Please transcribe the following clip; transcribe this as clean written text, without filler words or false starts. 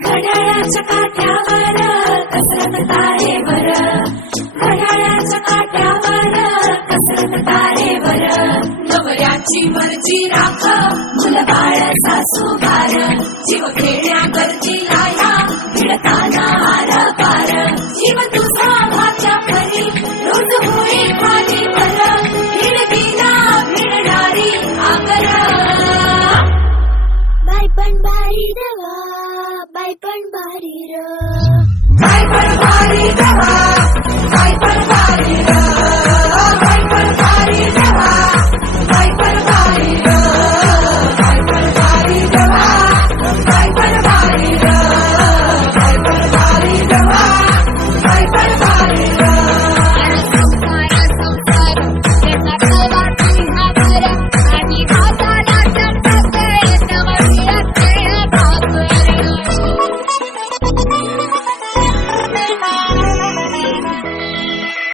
घड्याळाच्या काट्यावर कसरत तारेवर, घड्याळाच्या काट्यावर कसरत तारेवर. नवऱ्याची मर्जी राख मुलबाळ सासूबार, जीव खेळण्या गरजीला या भिडताना आर पार. जीव तुझा भाच्या परी रोज होई खाली पर, भिडकीला भिडणारी आगर. बाई पण बारी देवा, बाई पण बारी र, बाई पण भारी देवा, बाई पण